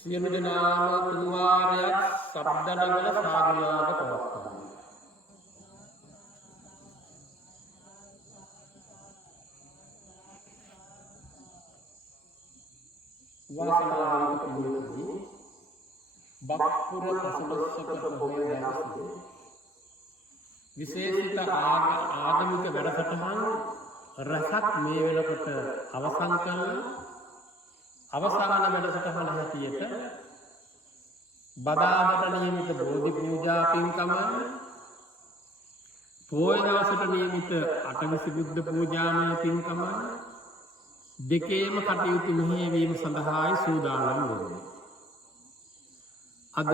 සියලු දෙනාම තුන්වාරයක් ශබ්ද නගල සාදුනාද පවත්වනවා. වාසනාවන්ත පුරුෂයනි බක්පුර පසළොස්වක පොහොය දවසේ විශේෂිත ආගමික වැඩසටහන් රසක් මේ වෙනකොට අවසන් කරන අවසාන වැඩසටහන හැටියට බදාදට නියමිත බෝධි පූජා පින්කම, පොය දවසට නියමිත අටවිසි බුද්ධ පූජාමය පින්කම දෙකේම කටයුතු මෙහෙයවීම සඳහායි සූදානම් වෙන්නේ. අද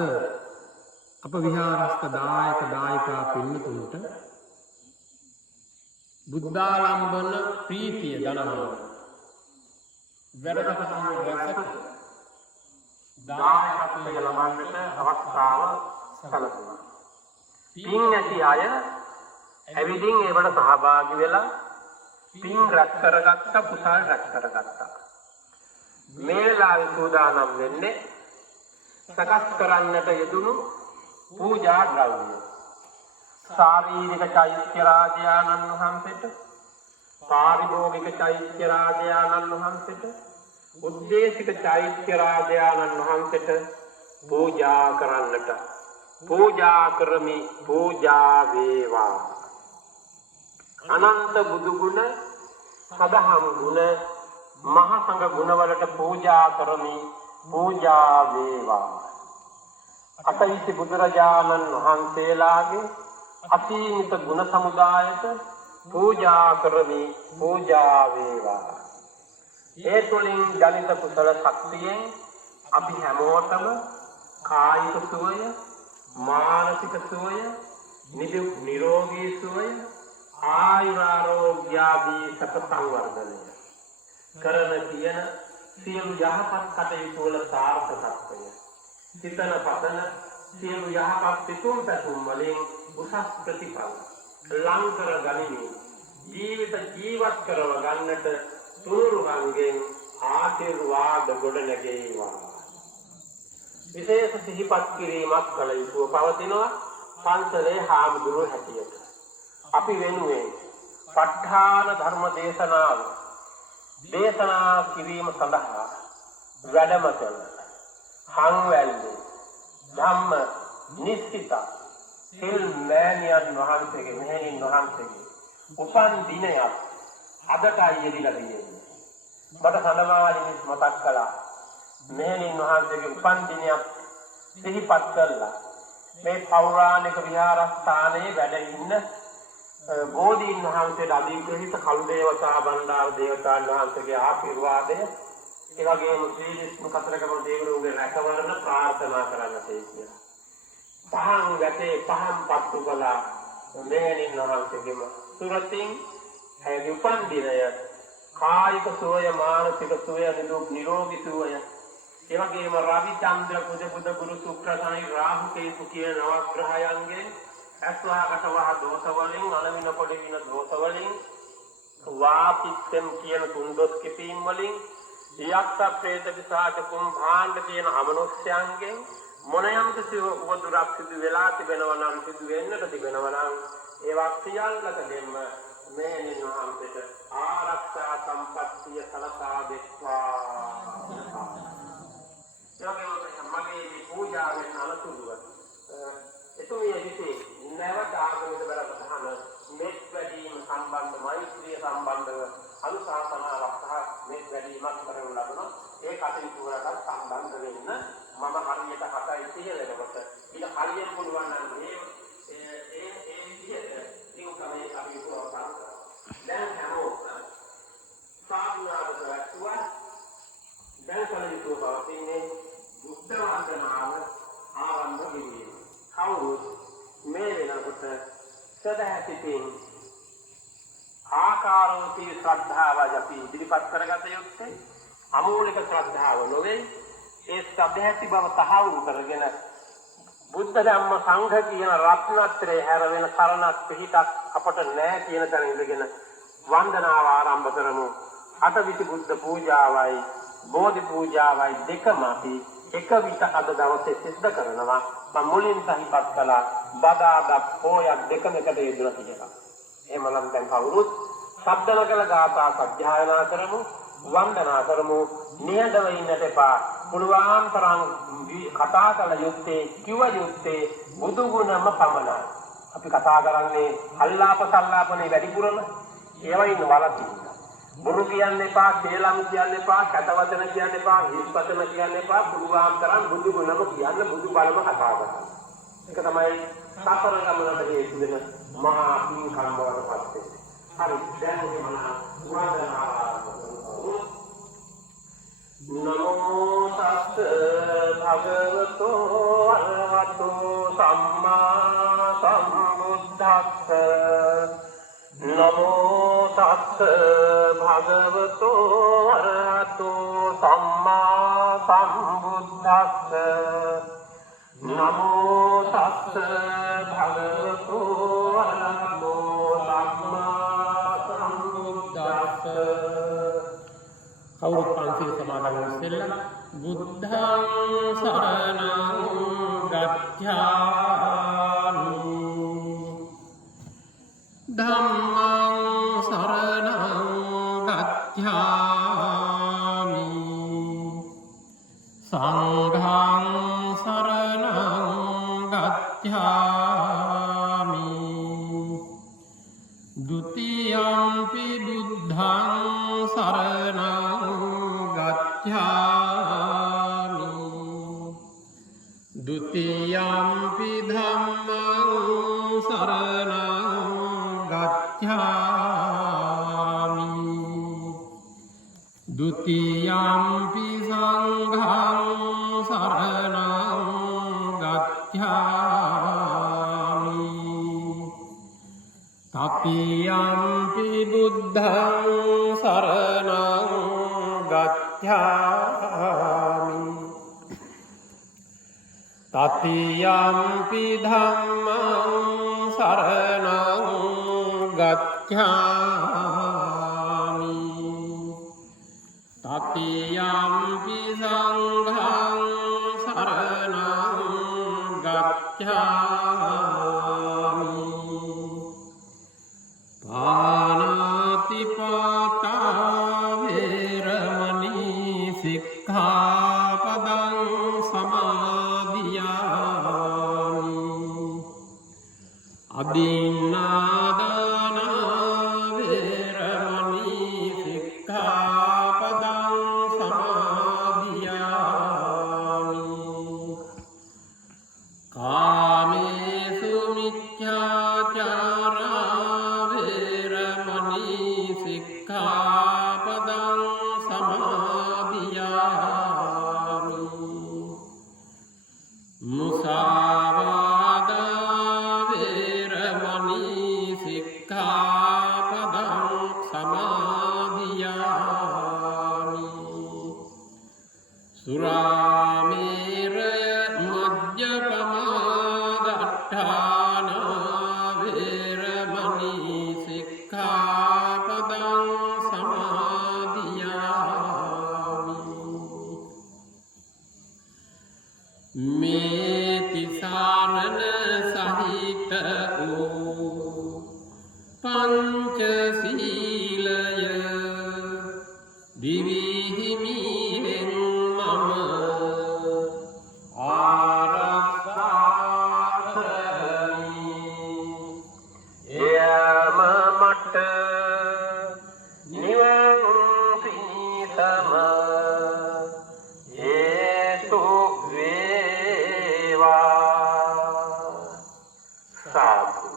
අප විහාරස්ථ දායක දායිකා පින්නතුන්ට බුද්ධාලම්බන ප්‍රීතිය දනවන වැඩසටහන රැසක දායකත්වය ලබන්නට අවස්ථාව සැලසුණා. පින් නැති අය ඇවිදින් ඒවට සහභාගී වෙලා පින් රැස් කරගත්ත, කුසල් රැස් කරගත්තා. මේ වෙලාවේ සූදානම් වෙන්නේ සකස් කරන්නට යෙදුණු පූජා ද්‍රව්‍ය. ශාරීරික චෛත්‍ය රාජයාණන් වහන්සේට, පාරිභෝගික චෛත්‍ය රාජයාණන් වහන්සේට, උද්දේශික චෛත්‍ය රාජයාණන් වහන්සේට පූජා කරන්නට පූජා කරමි. පූජා වේවා. අනන්ත බුදු ගුණ, සදහම් ගුණ, මහා සංඝ ගුණවලට පූජා කරමි. පූජා වේවා. අටවිසි බුදුරජාණන් වහන්සේලාගේ අසීමිත ගුණ සමුදායට පූජා කරමි. පූජා වේවා. ඒ තුළින් ජනිත කුසල ශක්තියෙන් අපි හැමෝටම කායික සුවය, මානසික සුවය, නිරෝගී සුවය, ආයුරාරෝග්‍යාදී සැප සංවර්ධනය කරන තියෙන සියලු යහපත් කටයුතු වල සාර්ථකත්වය, සිතන පතන සියලු යහපත් සිතුම් පැතුම් වලින් උසස් ප්‍රතිඵල ලං කර ගනිමින් ජීවත් කරව ගන්නට තුනුරුවන්ගෙන් ආශිර්වාද ගොඩ නැගෙයිවා. විශේෂ සිහිපත් කිරීමක් කළ යුතුව පවතිනවා පන්සලේ හාමුදුරුවෝ හැටියට. අපි වෙනුවෙන් ප ဋ ාණ ධර්ම දේශනා කිරීම සඳහා වැඩම කළ හංවැල්ලේ ධම්ම නිස්සිත සිල් මෑණියන් වහන්සේගේ, මෙහෙණින් වහන්සේගේ උපන් දිනයක් අදටයි යෙදিলা තියෙන්නේ. මට සඳමාලිනිස් මතක් කළා. මෙහෙණින් වහන්සේගේ උපන් දිනයක් සිහිපත් කළා. මේ පෞරාණික විහාරස්ථානයේ වැඩ ඉන්න බෝධීන් වහන්සේට අධිග්‍රහිත කළු දේවතා, බණ්ඩාර දේවතාන් වහන්සේගේ ආශිර්වාදය, ඒ වගේම ශ්‍රී විෂ්ණු කතරගම දේවරුන්ගේ රැකවරණ ප්‍රාර්ථනා කරන්නට කියලා. පහන් ගැටේ පහන් පත්තු කළා. මෙහෙණින් වහන්සේගේම සුරතින් ඇගේ උපන් දිනය කායික සුවය, මානසික සුවය, නිරෝගී සුවය, ඒ වගේම රවි චන්ද්‍ර බුධ ගුරු ශුක්‍ර සනි රාහු කේතු කියන නවග්‍රහයන්ගේ අස්වාකට වහ දෝෂ වලින්, අලවින පොඩි වින දෝෂ වලින්, වාපිත්තම් කියන තුන්දොස් කිපීම් වලින්, යක්ෂ ප්‍රේත පිසාච කුම්භාණ්ඩ කියන අමනුෂ්‍යයන්ගෙන් මොනයම් කිසි උපදුරක් සිදු වෙලා තිබෙනවා නම්, සිදු වෙන්නට තිබෙනවා නම්, ඒවා සියල්ලකදෙම මේ නිවහන්සේට ආරක්ෂා සම්පත්තිය සලසා දෙත්වා. මගේ පූජාවෙන් අනතුරුව එතුමිය විසින් නැවත ආගමික වැඩසටහන මෙත් වැඩීම සම්බන්ධ, මෛත්‍රිය සම්බන්ධව අනුශාසනාවක් සහ මෙත් වැඩීමක් කරනු ලබනවා. ඒ කටයුතු වලට සම්බන්ධ වෙන්න මම හරියට 7:30 වෙනකොට ඊට හරියට පුළුවන් නම් මේ විදිහට දිනුකමේ කටයුතු අවසන් කරනවා. දැන් හැමෝම සාදුනාද කරත්වා දැන් කලියුතු පවතින්නේ බුද්ධ වන්දනාව ආරම්භ කිරීම. කවුරුත් මේ වෙනකොට සදහැසිතින් ආකාරෝපී ශ්‍රද්ධාව අපි ඉදිරිපත් කරගත යුත්තේ අමූලික ශ්‍රද්ධාව නොවේ. ඒ සදහැසි බව තහවුරු කරගෙන බුද්ධ ධම්ම සංඝ කියන රත්නත්‍රය හැර වෙන සරණක් පිහිටක් අපට නැහැ කියන තැන ඉඳගෙන වන්දනාව ආරම්භ කරමු. අටවිසි බුද්ධ පූජාවයි බෝධි පූජාවයි දෙකම අපි එක විට අද දවසේ සිද්ධ කරනවා මම මුලින් සහිපත් කළා බදාදා පොයක් දෙකම එකට යෙදුණා කියලා. එහෙමනම් දැන් කවුරුත් ශබ්දන කළ ගාථා සජ්ජායනා කරමු වන්දනා කරමු නිහඬව ඉන්නට එපා. පුළුවන් තරම් කතා කළ යුත්තේ කිව යුත්තේ බුදු ගුණම පමණයි. අපි කතා කරන්නේ අල්ලාප සල්ලාපනේ වැඩිපුරම ඒවයින් වලකින්න. බොරු කියන්න එපා, කේලම් කියන්න එපා, කටවචන කියන්න එපා, හිස්වචන කියන්න එපා. පුළුවන් තරම් බුදු ගුණම කියන්න බුදු බලම කතා කරන්න. ඒක තමයි සතර ගමනට හේතු වෙන මහා පින්කම් වලට පස්සේ. හරි දැන් ඔය මම වන්දනා නමෝ තස්ස භගවතෝ අරහතෝ සම්මා සම්බුද්දස්ස නමෝ තස්ස භගවතෝ අරහතෝ සම්මා සම්බුද්දස්ස නමෝ තස්ස භගවතෝ අරහතෝ සම්මා සම්බුද්දස්ස කවුරුත් පන්සිල් සමාදන් වෙලා බුද්ධං සරණං ගච්ඡාමි ධම්මං සරණං ගච්ඡාමි සංඝං සරණං ගච්ඡාමි ဒုတိယံ පි බුද්ධං සරණං ගච්ඡාමි ဒုတိယံ පි ධම්මං සරණං ගච්ඡාමි ဒုတိယံ පි සංඝං සරණං ගච්ඡාමි တတိယံ පි බුද්ධං සරණං ගච්ඡාමි တတိယံ පි ධම්මං සරණං ගච්ඡාමි တတိယံ පි සංඝං සරණං ගච්ඡාමි පාණාතිපාතා වේරමණී සික්ඛාපදං සමාදියාමි අදින්නාදාන වේරමණී සික්ඛාපදං සමාදියාමි කාමේසු මිච්ඡාචාරා වේරමණී සික්ඛාපදං සමාදියාමි මුසාවාදා වේරමණී සික්ඛාපදං සමාදියාමි සුරාමේරය මජ්ජපමාදට්ඨාන වේරමණී සික්ඛාපදං සමාදියාමි මේ තිසානන සහිත වූ පංචශීලය දිවිහිමියෙන් මම ආරක්ෂා කරමි එයම මට නිවන් පිණිසම හේතු වේවා සාදු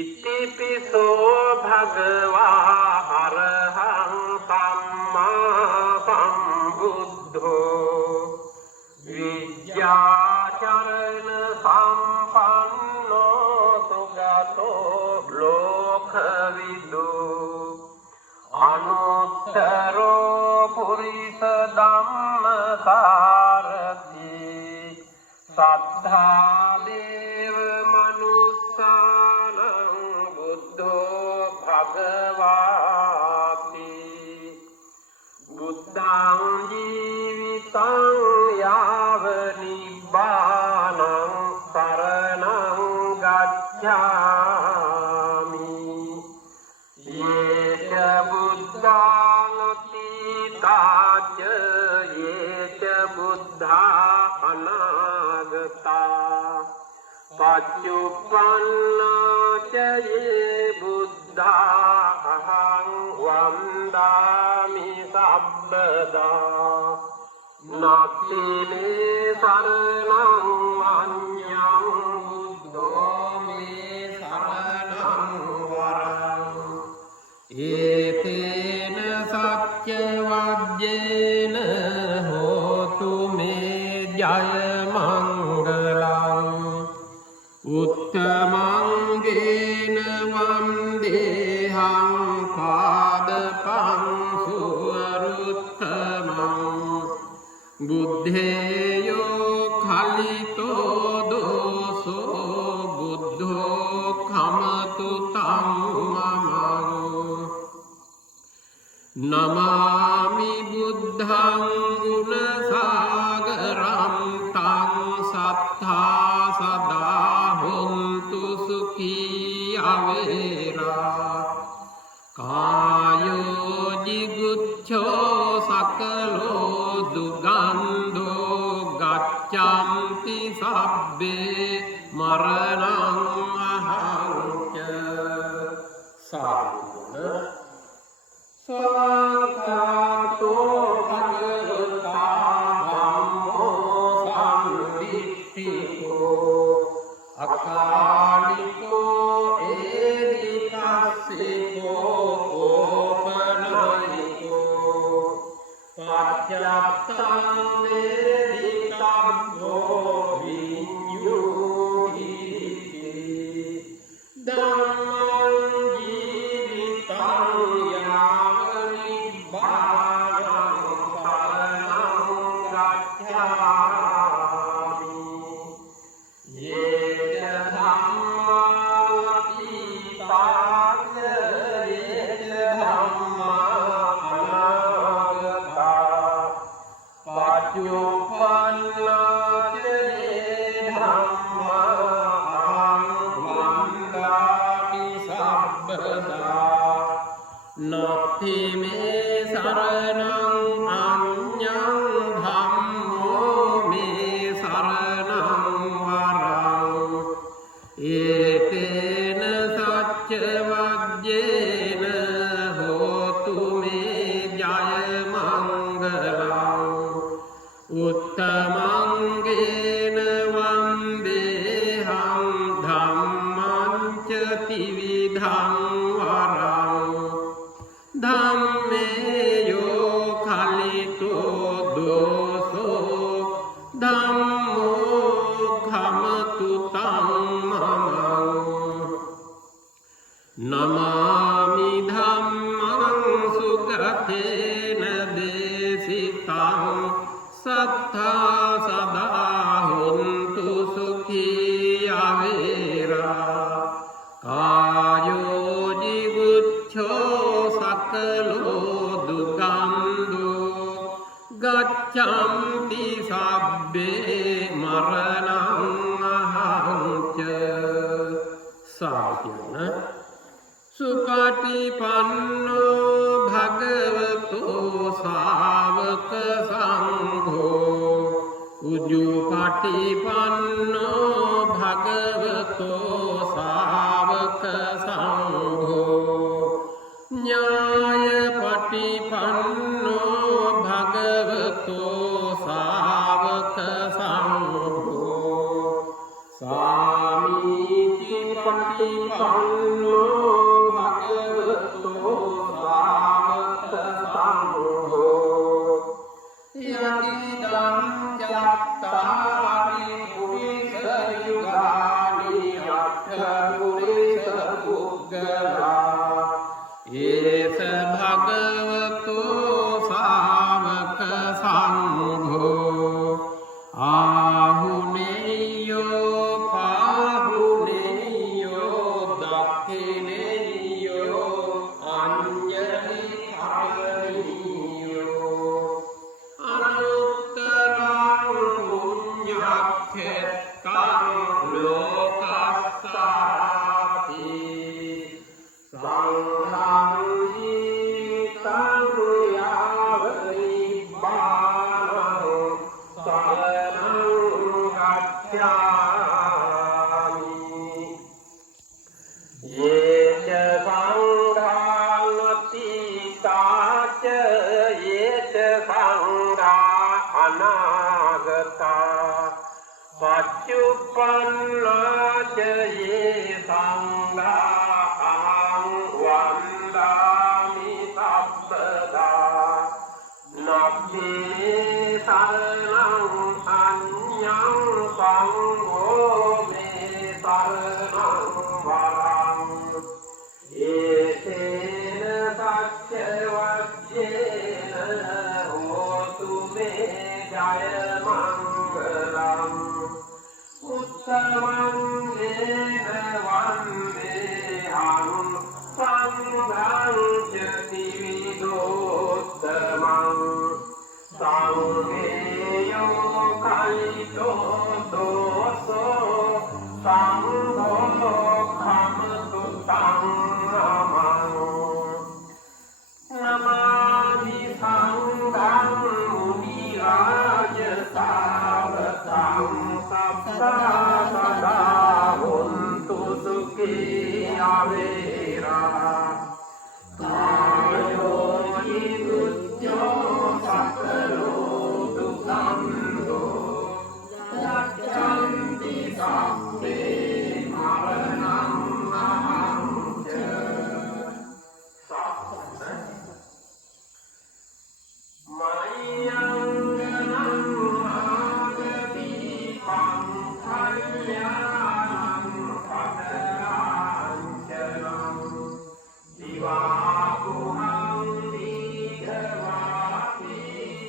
ඉතිපිසෝ භගවා අරහං සම්මා සම්බුද්ධෝ විද්‍යාචරණ සම්පන්නෝ සුගතෝ ලෝකවිදු අනුත්තරෝ පුරිස ධම්මසාරති සද්ධා දේව මනුස්සානං බුද්ධෝ භගවාති බුද්ධං ජීවි वर्तन्ताच ये च बुद्धा अनागता पच्युपन्ना च ये बुद्धा अहं वन्दामि सर्वदा नास्ति मे शरणं अन्यं बुद्धो मे शरणं वरम् एतेन सत्यवाद्येन होतु मे जयमङ्गलम् उत्तमङ्गेन वन्देऽहं पादपं सुवरुत्तमम् बुद्धेयो खलितो दोषो बुद्धो खमतु तं मम नमामि बुद्धं गुणसागरं तं सत्ता सदा हुन्तु सुखी अवेरा कायो जिगुच्छो सकलो दुगन्धो गच्छन्ति सब्बे मरणम् अहं च स्वाक्षातो भगवता धम्मो संदिष्टितो अकालिको एदितस्सिको ओपनयिको पाश्चात्तं वेदितव्यो विन्युहिति धम्मं जीवितं यावनिब्बानं शरणं गच्छामि ये च धम्मातीताः ये च धम्मा अनागता पच्युपन्ना च ये धम्मा अहं वन्दामि सर्वदा नास्ति मे शरणं अन्यं धम्मो मे शरणं वरम् एतेन सत्यवाद्येन होतु मे जयमङ्गलम् उत्तमङ्गेन वन्देऽहं धम्मं च त्रिविधं वरम् धम्मे यो खलितो दोषो धम्मो खमतु तं मम नमामि धम्मं सुगतेन देशितं सत्ता सदा हुन्तु सुखी अवेरा कायो जिगुच्छो सकलो दुगन्धो गच्छन्ति सब्बे मरणम् अहं च साधन सुपटिपन्नो भगवतो सावक संघो उजुपटिपन्नो भगवतो सावक संघो न्यायपटिपन्नो भगवतो सावक संघो सामीचिपटिपन्नो भगवतो सावक संघो यदिदं चत्तारि पुरुषयुगानि अष्टपुरुषपुद्गला एष भगवतो सावक संघो आहुनेयो पाहुनेयो दक्षिणेयो अंजलि करणीयो ගංගා අනාගතා පච්චුප්පන්නාචයේ සංඝා අහං වන්දාමි සබ්බදා නබ්බේ සරණං අඤ්ඤං සංඝෝ මේ සරණං වරං ඒතේන සච්ච වච්චේන හෝතු මේ ජය මංගලං උත්තමං දේන වන්දේහං සංඝං චති විදෝත්තමං සංඝේයෝ කලිතෝ දෝසෝ සංඝෝ khමතු තං නමාමි සංඝං මුනි රාජ ශාවකං සබ්බා සදා හොන්තු සුඛී අවේරා කායෝ නිරුච්ඡෝ සකලෝ දුක්ඛන්தோ ලක්ඛන්ති සම්මේ මරණං අහං ච මයංගනං ආගති පංඛල්යානං පදලාංචනං දිවාකුහං දීඝවාපි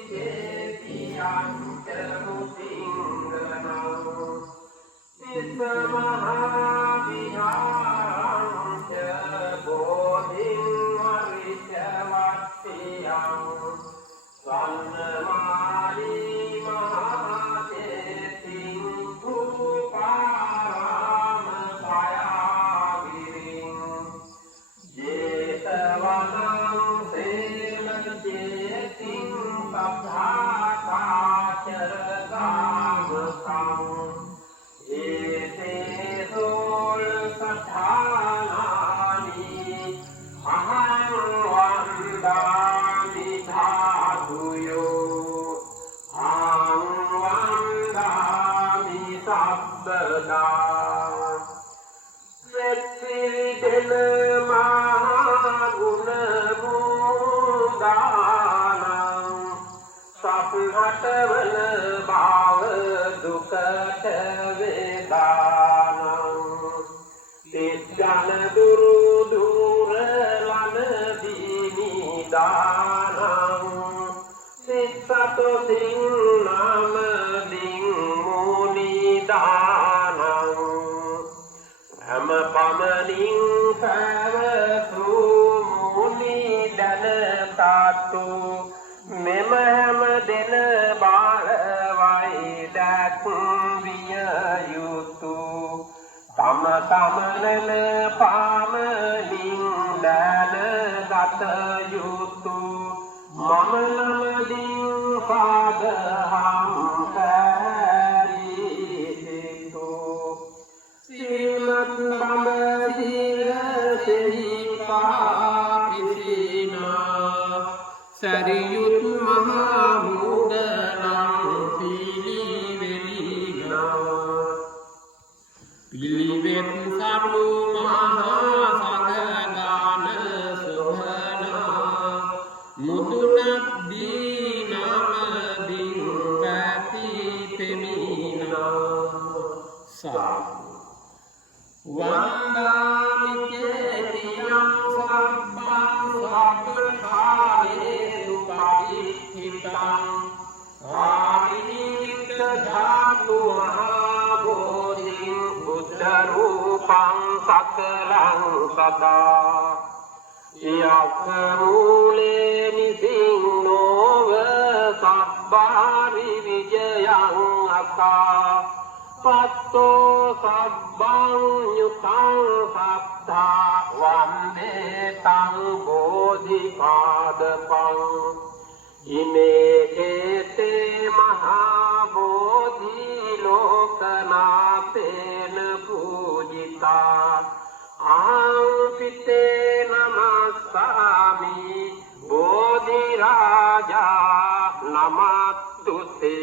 චේතියං ච මුතිංගනං සිස්සමහා විහාරං ච බෝධිං වරිච්ඡවත්තියං සන්නමාලී මහාචේතිං භූපාරාම භයාගිරිං ජේතවනං සේලචේතිං සබ්ධාතාචරගාමකං ඒතේ සෝල සඨානානි අහං වන්දාමි ධාතුයෝ අහං වන්දාමි සබ්බදා සෙත්සිරිදෙන මහා ගුණ මූදානං සප්හටවන භාව දුකට වේදානං තිජ්ජන දුරු දුර ලන දීනිදානං සිස්සතු සින්නම දින් මුනිදානං හැම පමණින් පැවසු මුනි දන සතු මෙම හැම දෙන බාලවයි දැක්විය යුතු තම තමනන පාමලින් දැන ගත යුතු මම නමදින් පාදහම් පැරිසිතු සිරිමත් බඹදීර සෙහි පාපිසිනා සරියුත් මහා මුදලං පිළිවෙලිනා පිළිවෙත් සරු මහා සංඝදාන සුභනා මුදුනක් දී නමදින් පැති පෙමිනා සාදු වන්දාමි චේතියං සබ්බං සබ්බඨානේසු පරිහිතං ආවිනිත ධාතු මහා බෝධිං බුද්ධ රූපං සකලං සදා යක්ඛ මූලේ නිසින්නෝව සබ්බාරි විජයං අතා පත්තෝ සබ්බං යුතං සත්තා වන්දේ තං බෝධිපාදපං ඉමේ ඒතේ මහා බෝධි ලෝකනාතේන පූජිතා ආංපිතේ නමස්සාමි බෝධි රාජා නමත්තුතේ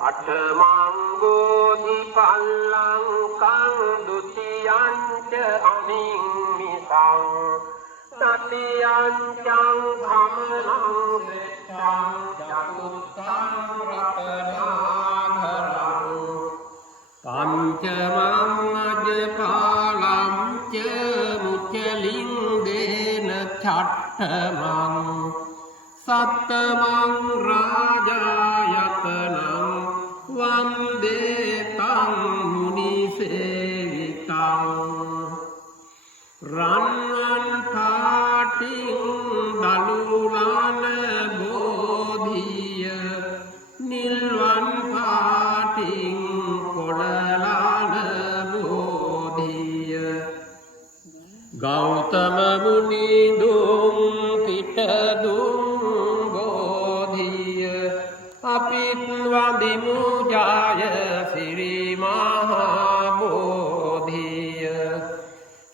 අටමං බෝධිපල්ලං කං ဒ ුතියංච අමිම්මිසං තතියං චං භමනං වෙච්ඡං චතුත්තං රතනාඝරං පංචමං අජපාලං ච මුච්චලින්දේන ඡට්ඨමං සත්තමං රාජායතනං වන්දේ තං මුනිසේවිතං රන්වන් පාටින් දලුලාන බෝධිය නිල්වන් පාටින් කොළලාන බෝධිය ගෞතම මුනි දුම් පිට දුම් බෝධිය අපිත් වඳිමු ජය සිරි මහා බෝධිය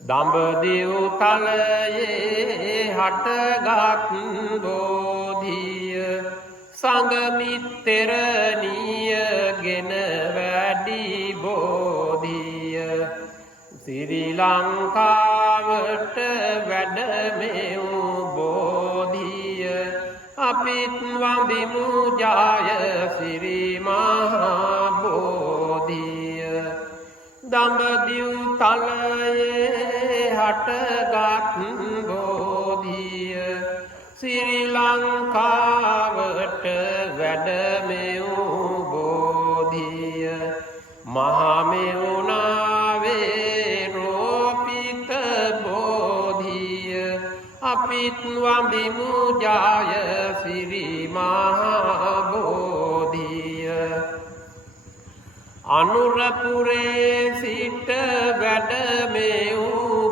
දඹදිව් තලයේ හටගත් බෝධිය සංගමිත්තරණියගෙන වැඩි බෝධිය සිරි ලංකාවට වැඩමෙව් බෝධිය අපිත් වඳිමු ජය සිරි මහා බෝධිය දඹදිව් තලයේ හටගත් බෝධිය සිරි ලංකාවට වැඩමෙව් බෝධිය මහමෙවුනාවේ රෝපිත බෝධිය අපිත් වඳිමු ජය සිරි මහා බෝධිය අනුරපුරේ සිට වැඩමෙව්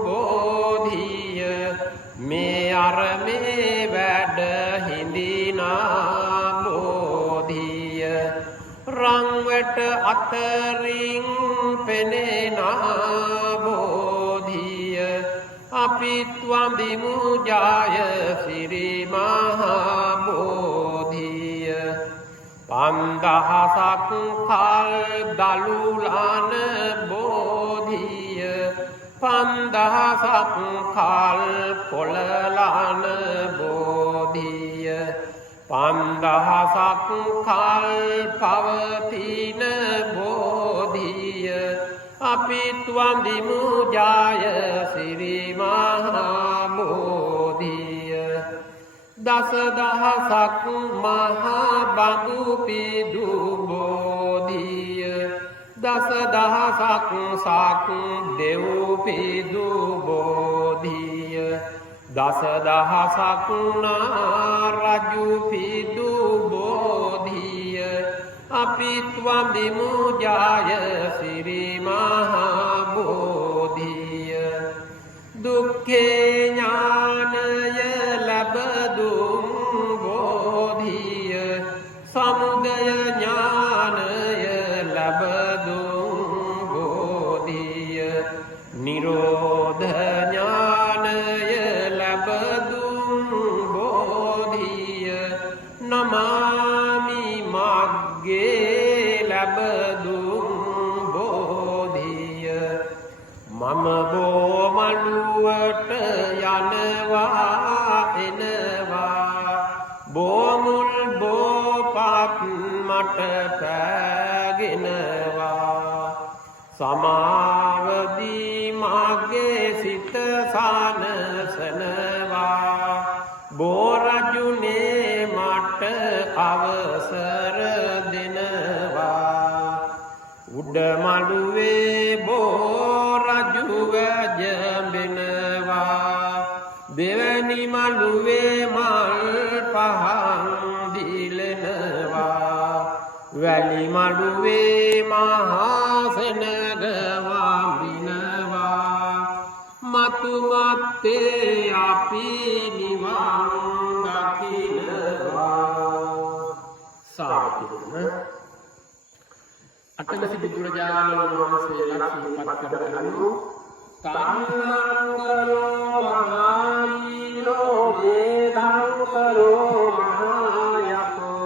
බෝධිය මේ අරමේ වැඩ හිඳිනා බෝධිය රංවැට අතරින් පෙනෙනා බෝධිය අපිත් වඳිමු ජය සිරි මහා බෝධිය පන්දහසක් කල් දලුලාන බෝධිය පන්දහසක් කල් කොළලාන බෝධිය පන්දහසක් කල් පවතින බෝධිය අපිත් වඳිමු ජය සිරි මහා බෝධිය දසදහසක් මහා බඹු පිදු බෝධිය දසදහසක් සක් දෙව් පිදු බෝධිය දසදහසක් රජු පිදු බෝධිය අපිත් වඳිමු ජය සිරි මහා බෝධිය දුක්ඛේ ඥානය ලැබදුම් බෝධිය සමුදය ඥානය ලැබදුම් බෝධිය නිරෝධ ඥානය ලැබදුම් බෝධිය නමාමි මග්ගේ ලැබදුම් බෝධිය මම බෝමළුවට යනවා එනවා බෝමුල් බෝපත් මට පෑගෙනවා සමාවදී මගේ සිත සනසනවා බෝරජුනේ මට අවසර දෙනවා උඩමළුවේ බෝරජුව ජඹෙනවා දෙවැනි මළුවේ මල් පහන් දිලෙනවා වැලි මළුවේ මහා සෙනග වඹිනවා මතු මත්තේ අපි නිවන් දකිනවා සාදුන අටලසි බුදුරජාණන් වහන්සේලා සිහිපත් කරගනු තන්නංගරෝ මහායීනෝ වේදං කරෝ මහායකෝ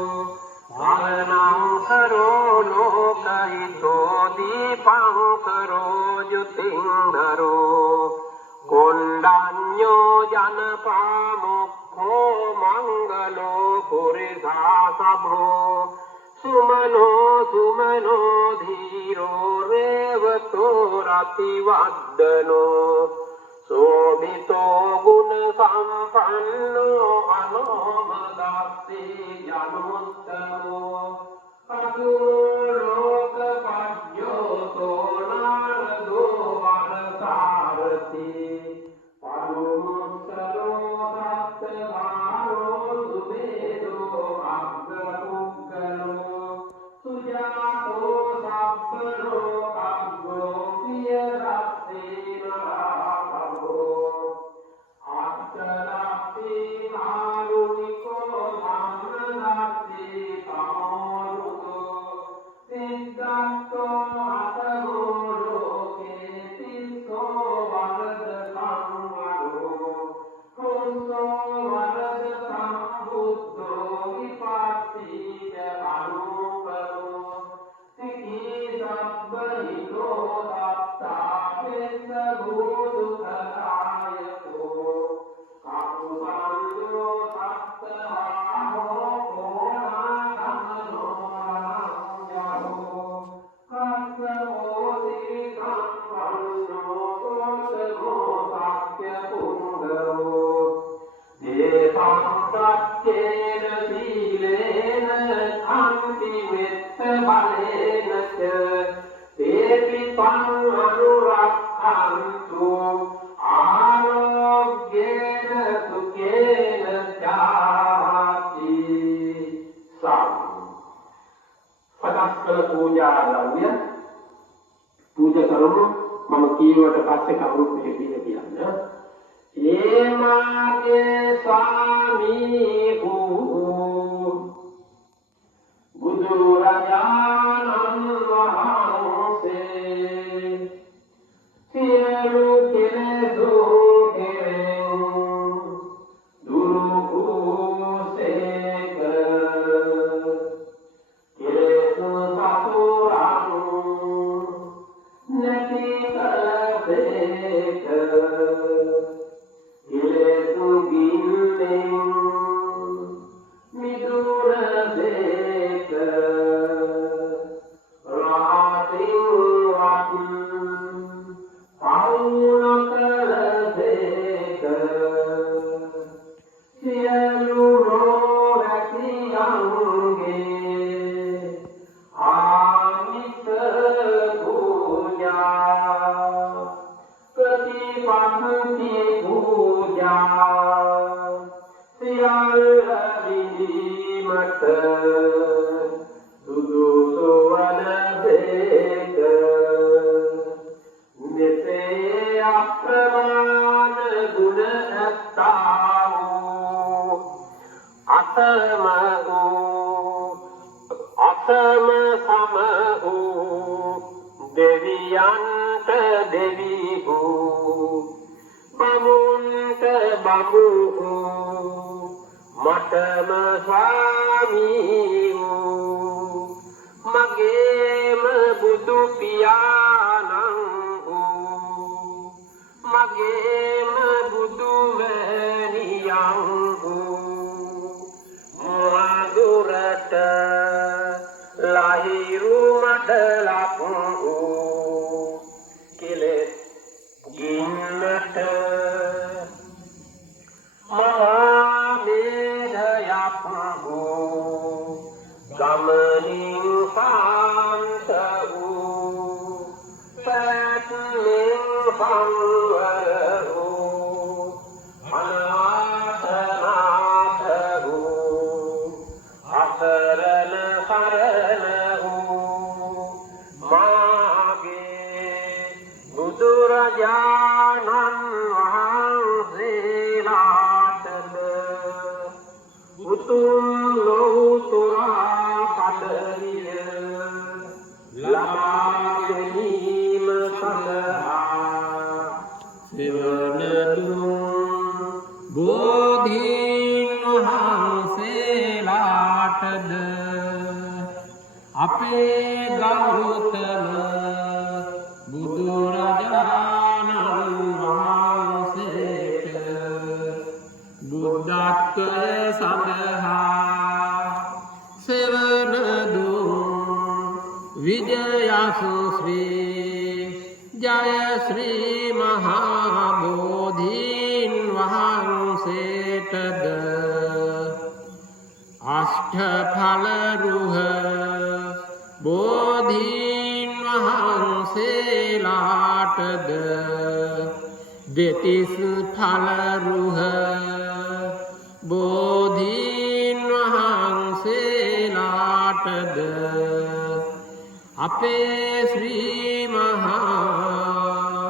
सुमनो सुमनो धीरो रेवतो रतिवदनो शोभितो गुण संपन्नो मनोमदास्ते जनुत्तमो लोकपद्योतो नारदो वरसारथि परुमुत्तरो सत्तधारो सुवेदो अग्रपुग्गलो सुजातो सप्तरो अग्रो प्रियरस्तेन राघवो अष्टरस्ते कारुणिको धर्मरस्ते तमोरुतो सिद्धान्तो अतमो लोके तिस्सो वरद संवरो कुंसो वरद संबुद्धो विपस्सीत अनुपरो सिद्धि सब्बहितो सत्ता विश्वभूतुकरायतो काकुसंयो सप्तवाहो कोणाकमनो रंजहो कस्सवो श्रीसंपन्नो कोसमो सत्यपुङ्गवो देवं सत्येन शीलेन हन्ति मित्रबलेन च तेऽपि त्वम् अनुरक्षन्तु आरोग्येन सुखेन चाति සකස්කල පූජා ද්‍රව්‍ය පූජා කරමු මම කීවට පස්සේ කවුරුත් මේක කියන්න ඒ මාගේ ස්වාමී වූ බුදුරජාණන් වහන්සේ සියලු කෙලෙසුන් කෙරෙන් දුරු වූසේක කෙලෙසු සතුරන් නැති කලසේක කෙලෙසු ගින්නෙන් මිදුණසේක රාතිවත් පවුනකලසේක සියලු රෝගතියන්ගේ ආමිස පූජා ප්‍රතිපත්ති පූජා සියල්ල විඳීමට සුදුසු වනසේක මෙසේ අප්‍රමාණ ගුණ ඇත්තා වූ අසම සම වූ දෙවියන්ට දෙවි වූ බමුන්ට බමු වූ මටම ස්වාමී වූ මගේම බුදු පියාණන් වූ මගේම බුදු වැණියන් වූ මధుරට ලහිරු මඩලක් වූ කෙලෙස් ගින්නට මහා මේධයක් වූ ගමනින් සාන්ත වූ පැත්මෙන් සංවර වූ අනාථනාථ වූ අසරණ සරණ වූ මාගේ බුදුරජාණන් වහන්සේලාටද උතුම් ලෝතුරා පදවිය ලබා ගැනීම සඳහා සෙවන දුන් බෝධීන් වහන්සේලාටද අපේ ගෞතම බුදුරජාණන් වහන්සේට බුද්ධත්වය සඳහා විජයසු ශ්‍රී ජය ශ්‍රී මහා බෝධීන් වහන්සේටද අෂ්ඨඵල රුහ බෝධීන් වහන්සේලාටද දෙතිස් ඵල රුහ බෝධීන් වහන්සේලාටද අපේ ශ්‍රී මහා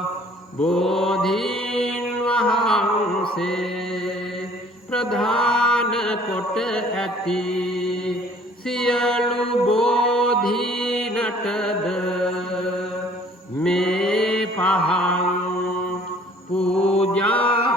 බෝධීන් වහන්සේ ප්‍රධාන කොට ඇති සියලු බෝධීනටද මේ පහන් පූජා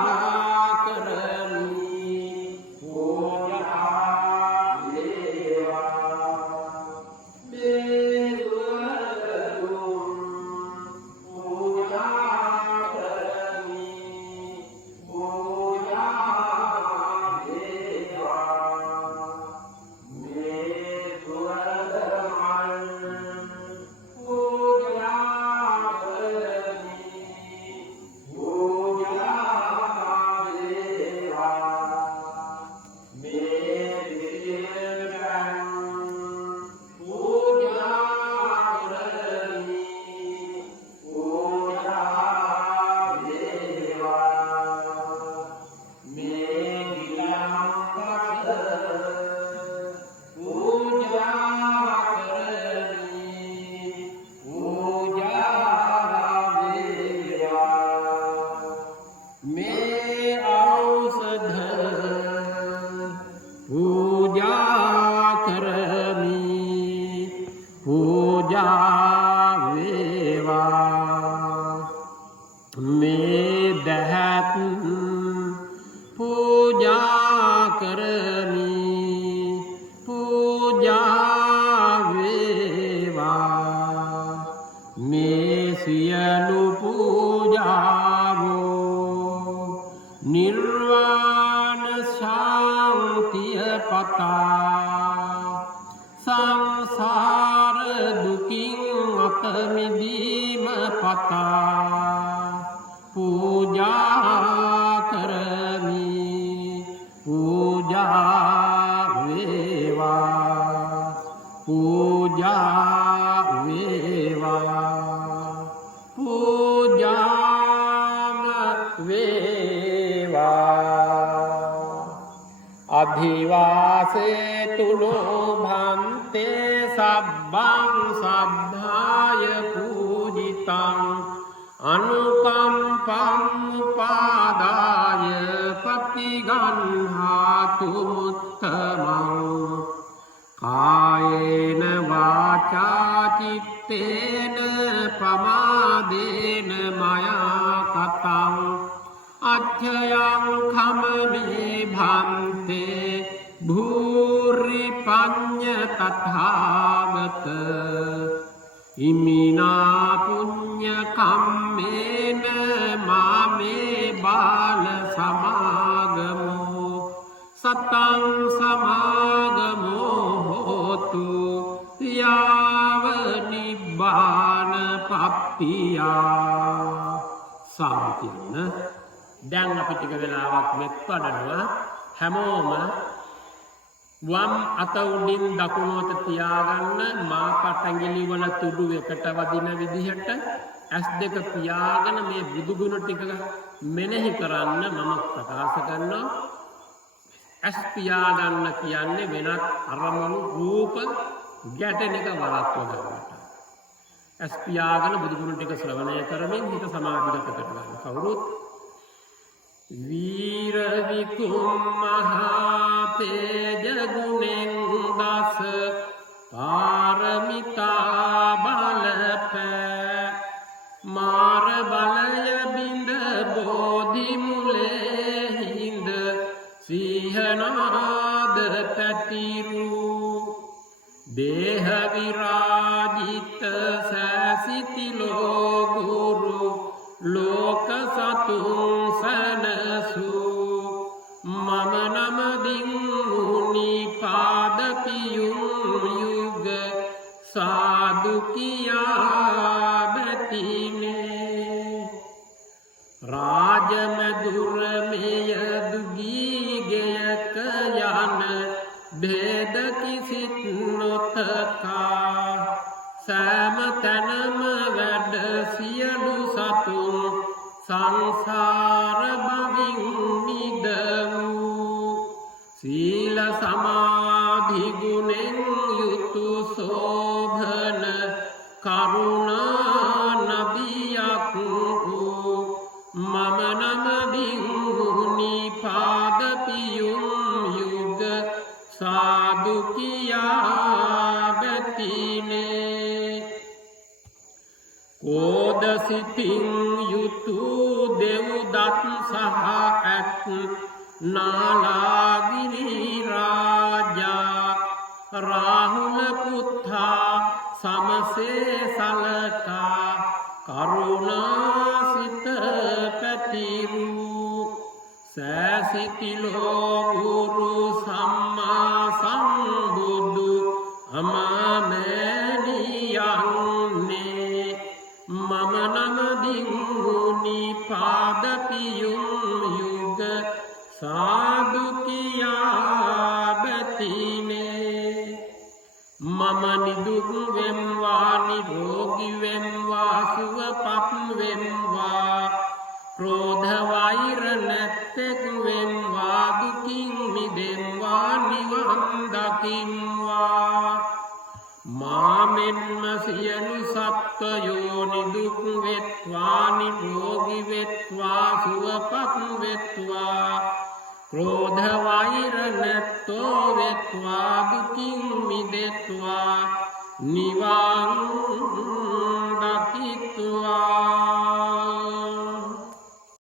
කරමි. පූජා වේවා මේ සුවඳුම් පූජා කරමි. පූජා වේවා මේ සුවඳමල් පූජා කරමි. නිර්වාණ ශාන්තිය පතා සංසාර දුකින් අත මිදීම පතා පූජා කරමි. පූජා වේවා පූජා වේවා පූජාම වේවා. අධිවාසේතු ලෝභන්තේ සබ්බං සබ්භාය පූජිතං අනුකම්පං උපාදාය පටිගන්හාතු මුත්තමං කායේන වාචා චිත්තේන පමාදේන මයා කතං අච්ඡයං khමනේ භන්තේ භූරි පඤ්ඤ තථාගත ඉමිනා පුඤ්ඤ කම්මේන මාමේ බාල සමාගමෝ සතං සමාගමෝ හෝතු යාව නිබ්බාන පප්පියා. සාන්තින දැන් අපි ටික වෙලාවක් මෙත් වඩනවා. හැමෝම වම් අත උඩින් දකුණු අත තියාගන්න. මා පටැඟිලි වල තුඩු එකට වදින විදිහට ඇස් දෙක පියාගෙන මේ බුදු ගුණ ටික මෙනෙහි කරන්න මම ප්‍රකාශ කරනවා. ඇස් පියාගන්න කියන්නේ වෙනත් අරමුණු රූප ගැටෙන එක වළක්ව ගන්නට. ඇස් පියාගෙන බුදු ගුණ ටික ශ්‍රවණය කරමින් හිත සමාධිගත කරගන්න. කවුරුත් වීර විකුම් මහා තේජ ගුණෙන් දස පාරමිතා බලපෑ මාර බලය බිඳ බෝධි මුලේ හිඳ සිහනාද පැතිරු දේහ විරාජිත සැසිතිලෝ ගුරු ලෝක සතුන් සනසු මම නමදින් මුනි පාදපියුම් යුග සාදු කියා බැතිනේ රාජමැදුර මෙය දුගී ගෙයක යන භේද කිසිත් නොතකා සෑම තැනම වැඩ සියලු සතුන් සංසාර භවින් මිදවූ සීල සමාධි ගුණෙන් යුතු සෝභන කරුණා නබියක් වූ මම නමදින් නිපාද පියුම් යුග සාදු කියා බැතිනේ කෝද සිතින් යුතු දෙව්දත් සහ ඇත් නාලාගිරි රාජා රාහුල පුත්තා සමසේ සලකා කරුණාසිත පැතිරූ සෑසිතිලෝ ගුරු සම්මා සම්බුදු අමාමෑණියන්නේ මම නමදින් නිපාද පියුම් යුග සාදු කියා බැතිනේ මම නිදුක් වෙම්වා නිරෝගී වෙම්වා සුවපත් වෙම්වා ක්‍රෝධ වෛර නැත්තෙක් වෙම්වා දුකින් මිදෙම්වා නිවන් දකිම්වා මාමෙන්ම සියලු සත්වයෝ නිදුක් වෙත්වා නිරෝගී වෙත්වා සුවපත් වෙත්වා ක්‍රෝධ වෛර නැත්තෝ වෙත්වා දුකින් මිදෙත්වා නිවන් දකිත්වා